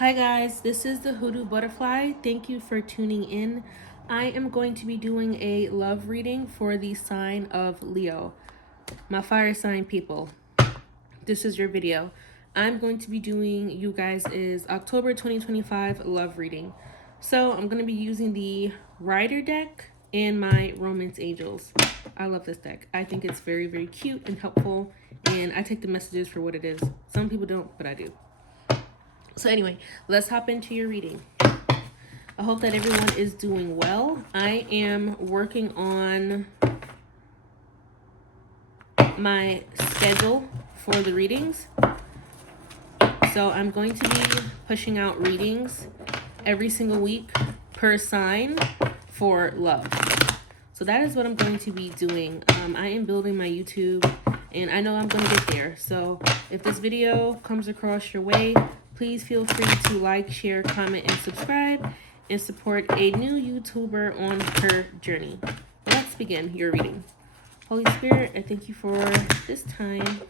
Hi guys, this is the Hoodoo Butterfly. Thank you for tuning in. I am going to be doing a love reading for the sign of Leo. My fire sign people, this is your video. I'm going to be doing you guys is October 2025 love reading. So I'm going to be using the Rider deck and my Romance Angels. I love this deck. I think it's very, very cute and helpful, and I take the messages for what it is. Some people don't, but I do. So anyway, let's hop into your reading. I hope that everyone is doing well. I am working on my schedule for the readings. So I'm going to be pushing out readings every single week per sign for love. So that is what I'm going to be doing. I am building my YouTube, and I know I'm going to get there. So if this video comes across your way, please feel free to like, share, comment, and subscribe, and support a new YouTuber on her journey. Let's begin your reading. Holy Spirit, I thank you for this time.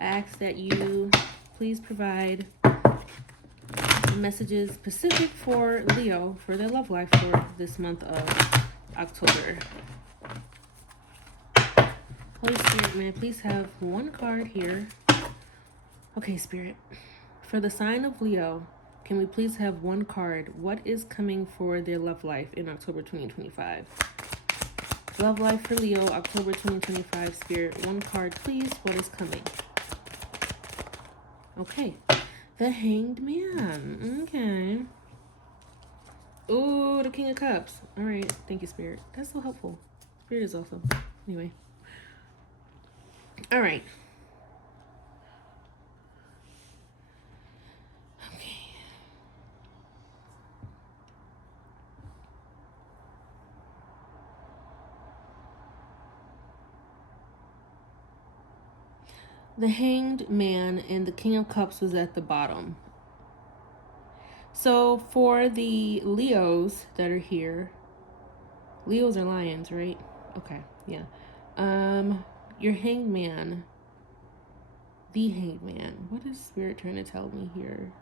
I ask that you please provide messages specific for Leo for their love life for this month of October. Holy Spirit, may I please have one card here? Okay, Spirit. For the sign of Leo, can we please have one card? What is coming for their love life in October 2025? Love life for Leo, October 2025, Spirit. One card, please. What is coming? Okay. The Hanged Man. Okay. Ooh, the King of Cups. All right. Thank you, Spirit. That's so helpful. Spirit is awesome. Anyway. All right. Okay. The Hanged Man and the King of Cups was at the bottom. So for the Leos that are here, Leos are lions, right? Okay, yeah. Your Hanged Man, the Hanged Man. What is Spirit trying to tell me here?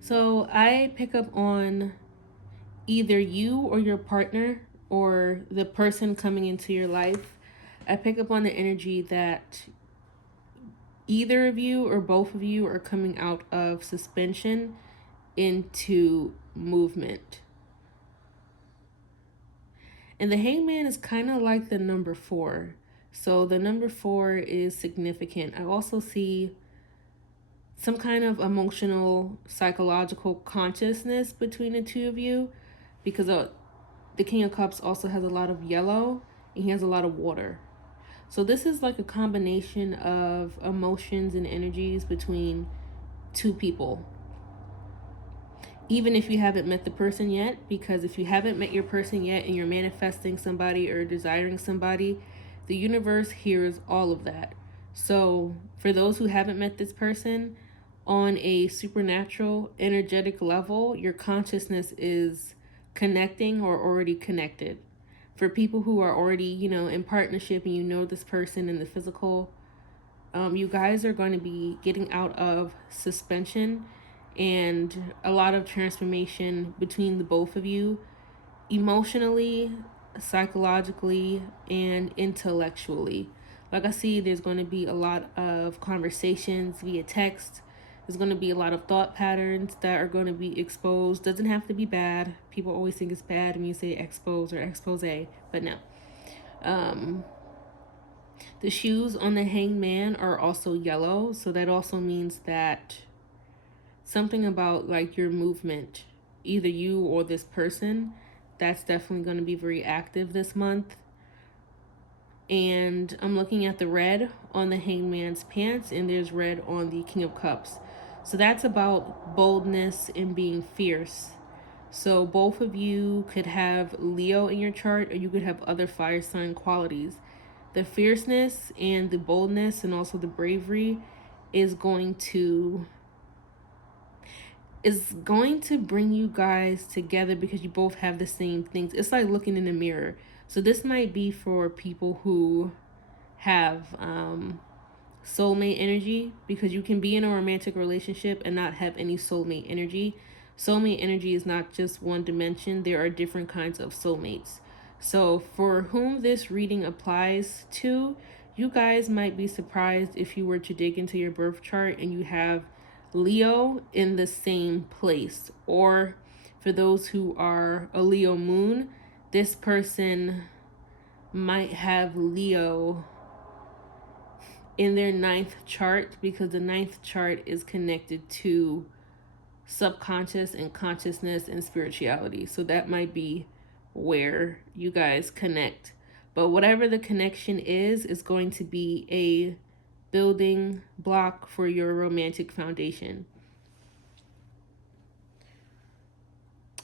So I pick up on either you or your partner or the person coming into your life. I pick up on the energy that either of you or both of you are coming out of suspension into movement. And the Hangman is kind of like the number 4. So the number 4 is significant. I also see some kind of emotional, psychological consciousness between the two of you, because the King of Cups also has a lot of yellow and he has a lot of water. So this is like a combination of emotions and energies between two people. Even if you haven't met the person yet, because if you haven't met your person yet and you're manifesting somebody or desiring somebody, the universe hears all of that. So for those who haven't met this person, on a supernatural, energetic level, your consciousness is connecting or already connected. For people who are already, in partnership and you know this person in the physical, you guys are going to be getting out of suspension and a lot of transformation between the both of you, emotionally, psychologically, and intellectually. Like I see, there's going to be a lot of conversations via text. There's going to be a lot of thought patterns that are going to be exposed. Doesn't have to be bad. People always think it's bad when you say expose or expose, but no. The shoes on the Hanged Man are also yellow, so that also means that something about like your movement, either you or this person, that's definitely going to be very active this month. And I'm looking at the red on the Hanged Man's pants, and there's red on the King of Cups. So that's about boldness and being fierce. So both of you could have Leo in your chart, or you could have other fire sign qualities. The fierceness and the boldness and also the bravery is going to bring you guys together because you both have the same things. It's like looking in the mirror. So this might be for people who have soulmate energy, because you can be in a romantic relationship and not have any soulmate energy. Soulmate energy is not just one dimension, there are different kinds of soulmates. So, for whom this reading applies to, you guys might be surprised if you were to dig into your birth chart and you have Leo in the same place. Or for those who are a Leo moon, this person might have Leo in their ninth chart, because the ninth chart is connected to subconscious and consciousness and spirituality. So that might be where you guys connect. But whatever the connection is going to be a building block for your romantic foundation.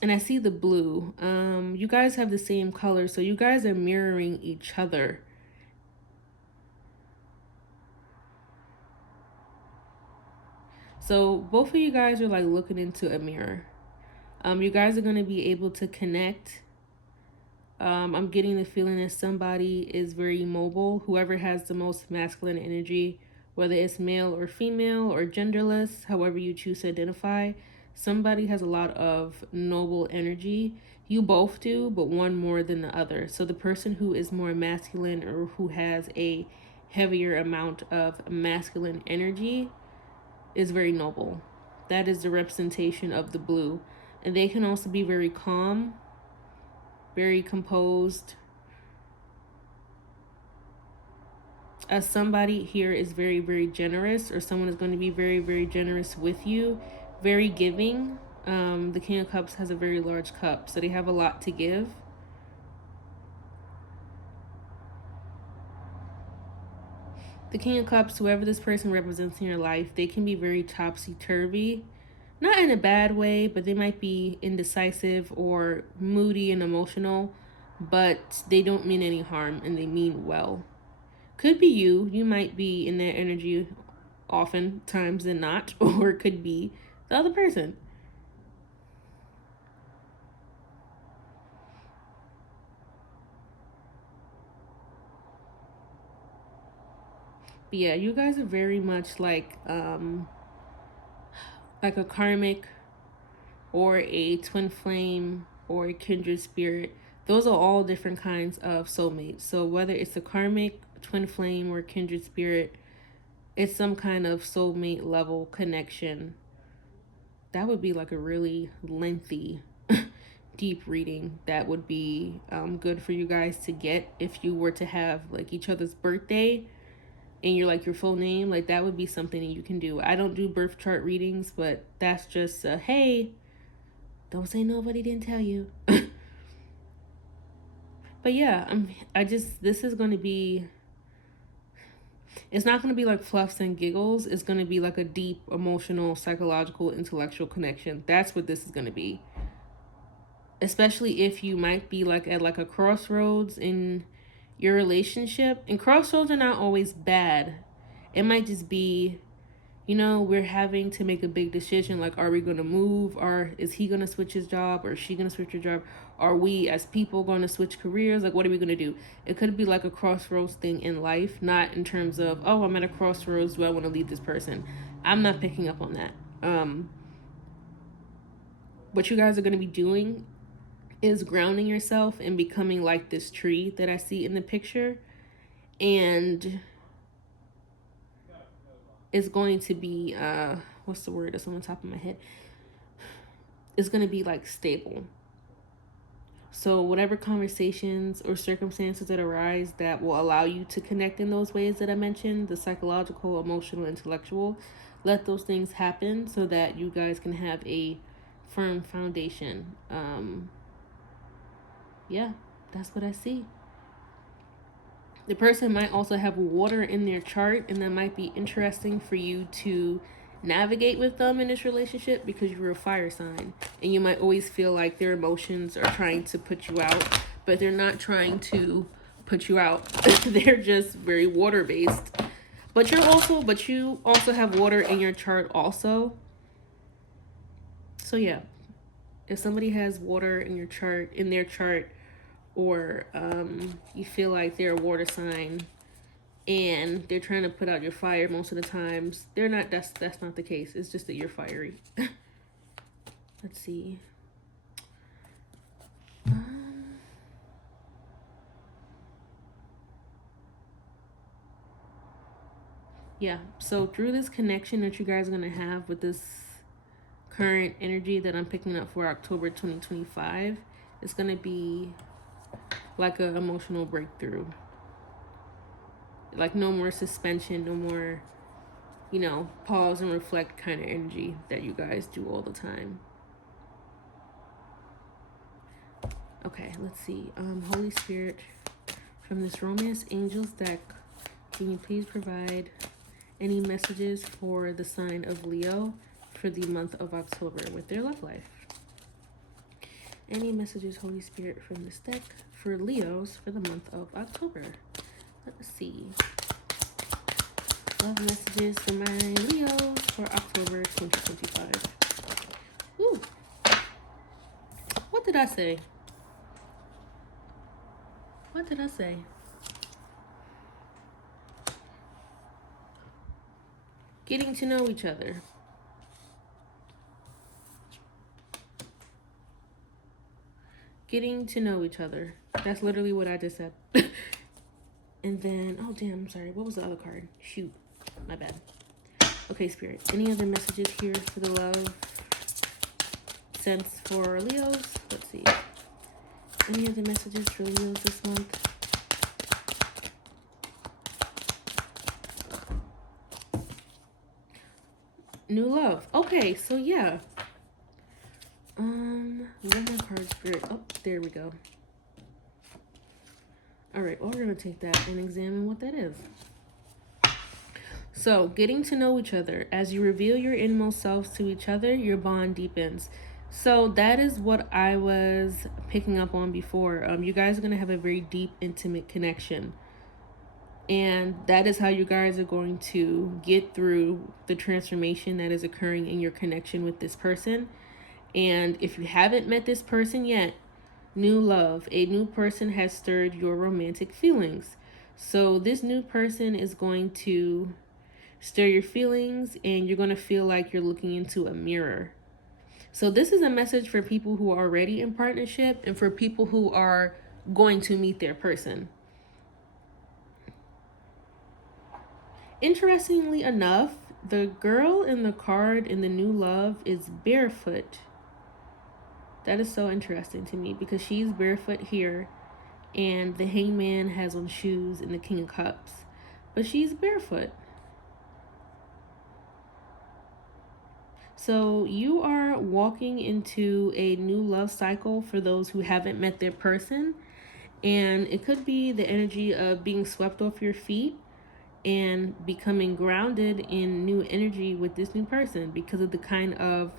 And I see the blue. You guys have the same color, so you guys are mirroring each other. So both of you guys are like looking into a mirror. You guys are going to be able to connect. I'm getting the feeling that somebody is very mobile. Whoever has the most masculine energy, whether it's male or female or genderless, however you choose to identify, somebody has a lot of noble energy. You both do, but one more than the other. So the person who is more masculine or who has a heavier amount of masculine energy is very noble. That is the representation of the blue. And they can also be very calm, very composed. As somebody here is very, very generous, or someone is going to be very, very generous with you, very giving. The King of Cups has a very large cup, so they have a lot to give. The King of Cups, whoever this person represents in your life, they can be very topsy-turvy. Not in a bad way, but they might be indecisive or moody and emotional, but they don't mean any harm and they mean well. Could be you. You might be in that energy often times than not, or it could be the other person. But yeah, you guys are very much like a karmic or a twin flame or a kindred spirit. Those are all different kinds of soulmates. So whether it's a karmic, twin flame, or kindred spirit, it's some kind of soulmate level connection. That would be like a really lengthy, deep reading. That would be good for you guys to get if you were to have like each other's birthday and you're like your full name. Like that would be something that you can do. I don't do birth chart readings, but that's just hey, don't say nobody didn't tell you. But yeah, this is going to be, it's not going to be like fluffs and giggles. It's going to be like a deep, emotional, psychological, intellectual connection. That's what this is going to be. Especially if you might be like at like a crossroads in your relationship. And crossroads are not always bad. It might just be, we're having to make a big decision. Like, are we going to move? Or is he going to switch his job? Or is she going to switch her job? Are we as people going to switch careers? Like, what are we going to do? It could be like a crossroads thing in life, not in terms of, oh, I'm at a crossroads. Do I want to leave this person? I'm not picking up on that. What you guys are going to be doing is grounding yourself and becoming like this tree that I see in the picture. And it's going to be, what's the word that's on the top of my head? It's going to be like stable. So whatever conversations or circumstances that arise that will allow you to connect in those ways that I mentioned, the psychological, emotional, intellectual, let those things happen so that you guys can have a firm foundation. Yeah, that's what I see. The person might also have water in their chart, and that might be interesting for you to navigate with them in this relationship because you're a fire sign, and you might always feel like their emotions are trying to put you out, but they're not trying to put you out. They're just very water based. But you also have water in your chart also. So yeah, if somebody has water in their chart, or you feel like they're a water sign and they're trying to put out your fire most of the times. They're not. That's not the case. It's just that you're fiery. Let's see. Yeah, so through this connection that you guys are going to have with this current energy that I'm picking up for October 2025, it's going to be like an emotional breakthrough. Like no more suspension, no more, pause and reflect kind of energy that you guys do all the time. Okay, let's see. Holy Spirit, from this Romance Angels deck, can you please provide any messages for the sign of Leo for the month of October with their love life? Any messages, Holy Spirit, from this deck for Leos for the month of October? Let's see. Love messages for my Leos for October 2025. Ooh. What did I say? What did I say? Getting to know each other. Getting to know each other. That's literally what I just said. And then, oh damn, I'm sorry. What was the other card? Shoot, my bad. Okay, Spirit. Any other messages here for the love sense for Leos? Let's see. Any other messages for Leos this month? New love. Okay, so yeah. One more card, Spirit. Oh, there we go. All right, well, we're going to take that and examine what that is. So, getting to know each other. As you reveal your inmost selves to each other, your bond deepens. So, that is what I was picking up on before. You guys are going to have a very deep, intimate connection. And that is how you guys are going to get through the transformation that is occurring in your connection with this person. And if you haven't met this person yet, new love. A new person has stirred your romantic feelings. So this new person is going to stir your feelings, and you're going to feel like you're looking into a mirror. So this is a message for people who are already in partnership and for people who are going to meet their person. Interestingly enough, the girl in the card in the new love is barefoot. That is so interesting to me because she's barefoot here, and the hangman has on shoes and the King of Cups, but she's barefoot. So you are walking into a new love cycle for those who haven't met their person, and it could be the energy of being swept off your feet and becoming grounded in new energy with this new person because of the kind of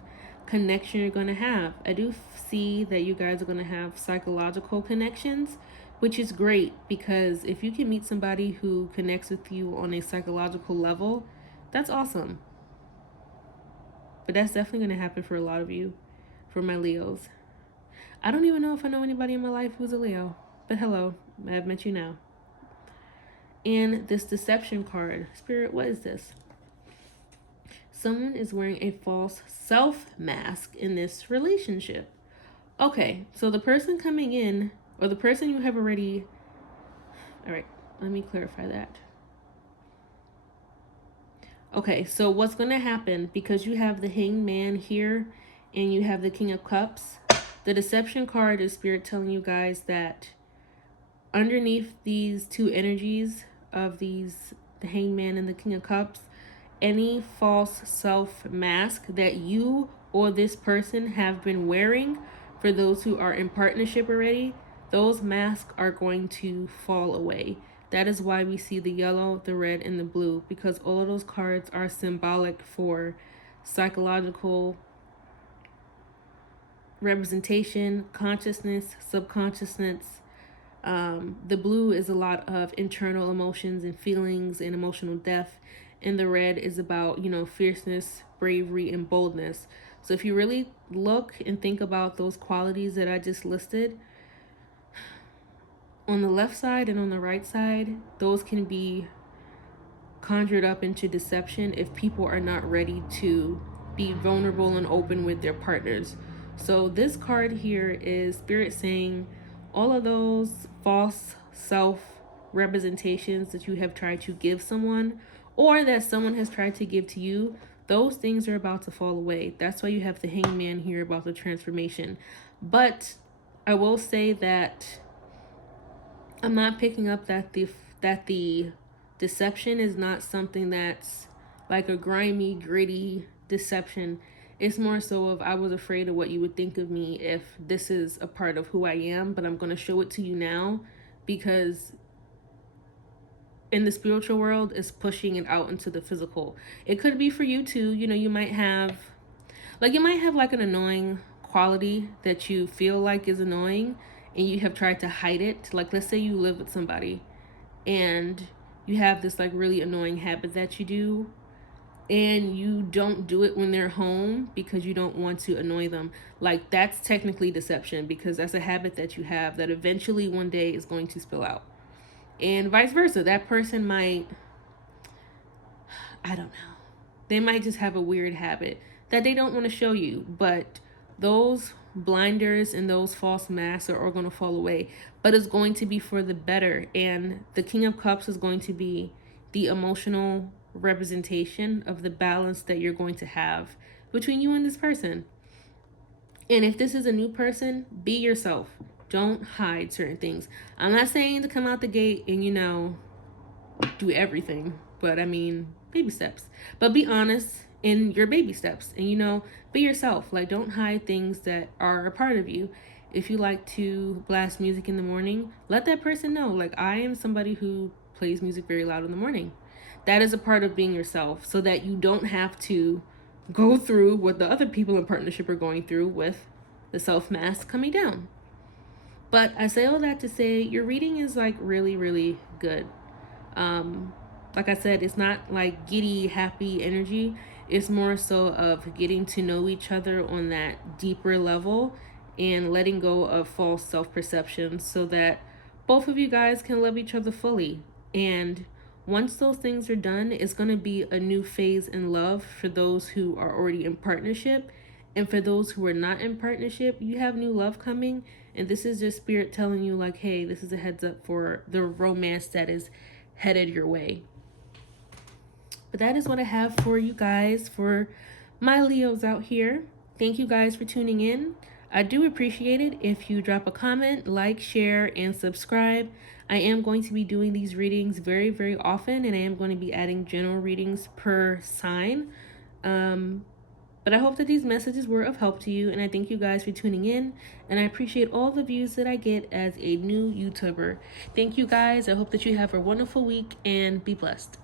connection you're going to have. I do see that you guys are going to have psychological connections, which is great because if you can meet somebody who connects with you on a psychological level, that's awesome. But that's definitely going to happen for a lot of you, for my Leos. I don't even know if I know anybody in my life who's a Leo, but hello, I've met you now. And this deception card, Spirit, what is this? Someone is wearing a false self mask in this relationship. Okay, so the person coming in, or the person you have already... All right, let me clarify that. Okay, so what's going to happen, because you have the Hanged Man here and you have the King of Cups, the deception card is Spirit telling you guys that underneath these two energies of the Hanged Man and the King of Cups, any false self mask that you or this person have been wearing, for those who are in partnership already, those masks are going to fall away. That is why we see the yellow, the red, and the blue, because all of those cards are symbolic for psychological representation, consciousness, subconsciousness. The blue is a lot of internal emotions and feelings and emotional depth, and the red is about, fierceness, bravery, and boldness. So if you really look and think about those qualities that I just listed, on the left side and on the right side, those can be conjured up into deception if people are not ready to be vulnerable and open with their partners. So this card here is Spirit saying all of those false self representations that you have tried to give someone or that someone has tried to give to you, those things are about to fall away. That's why you have the Hangman here about the transformation. But I will say that I'm not picking up that the deception is not something that's like a grimy, gritty deception. It's more so of I was afraid of what you would think of me if this is a part of who I am, but I'm going to show it to you now because in the spiritual world is pushing it out into the physical. It could be for you too. You know, you might have like an annoying quality that you feel like is annoying and you have tried to hide it. Like let's say you live with somebody and you have this like really annoying habit that you do and you don't do it when they're home because you don't want to annoy them. Like that's technically deception because that's a habit that you have that eventually one day is going to spill out. And vice versa. That person might, I don't know, they might just have a weird habit that they don't want to show you, but those blinders and those false masks are all going to fall away, but it's going to be for the better. And the King of Cups is going to be the emotional representation of the balance that you're going to have between you and this person. And if this is a new person, be yourself. Don't hide certain things. I'm not saying to come out the gate and, you know, do everything, but I mean, baby steps. But be honest in your baby steps and, you know, be yourself. Like, don't hide things that are a part of you. If you like to blast music in the morning, let that person know. Like, I am somebody who plays music very loud in the morning. That is a part of being yourself so that you don't have to go through what the other people in partnership are going through with the self mask coming down. But I say all that to say your reading is like really, really good. Like I said, it's not like giddy, happy energy. It's more so of getting to know each other on that deeper level and letting go of false self-perception so that both of you guys can love each other fully. And once those things are done, it's going to be a new phase in love for those who are already in partnership. And for those who are not in partnership, you have new love coming. And this is just Spirit telling you like, hey, this is a heads up for the romance that is headed your way. But that is what I have for you guys, for my Leos out here. Thank you guys for tuning in. I do appreciate it if you drop a comment, like, share, and subscribe. I am going to be doing these readings very, very often, and I am going to be adding general readings per sign. But I hope that these messages were of help to you, and I thank you guys for tuning in, and I appreciate all the views that I get as a new YouTuber. Thank you guys. I hope that you have a wonderful week, and be blessed.